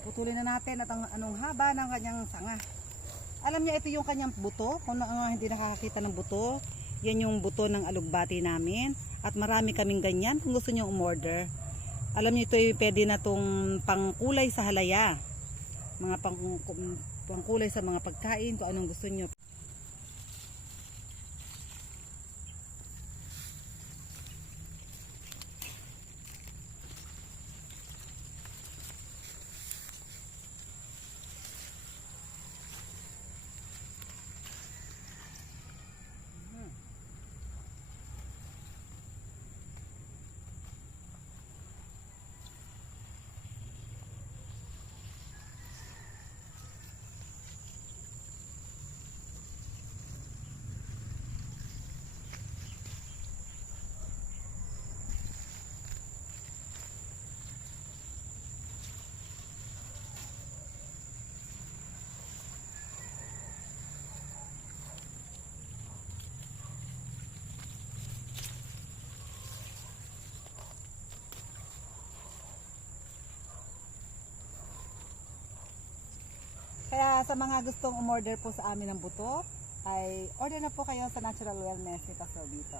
Puputulin na natin at ang anong haba ng kanyang sanga. Alam niya ito yung kanyang buto. Kung ah, hindi nakakakita ng buto, yan yung buto ng alugbati namin. At marami kaming ganyan kung gusto niyo umorder. Alam niyo ito ay pwede na tong pangkulay sa halaya. Mga pang, pangkulay sa mga pagkain, kung anong gusto niyo. Kaya sa mga gustong umorder po sa amin ng buto, ay order na po kayo sa Natural Wellness ni Pastor Vito.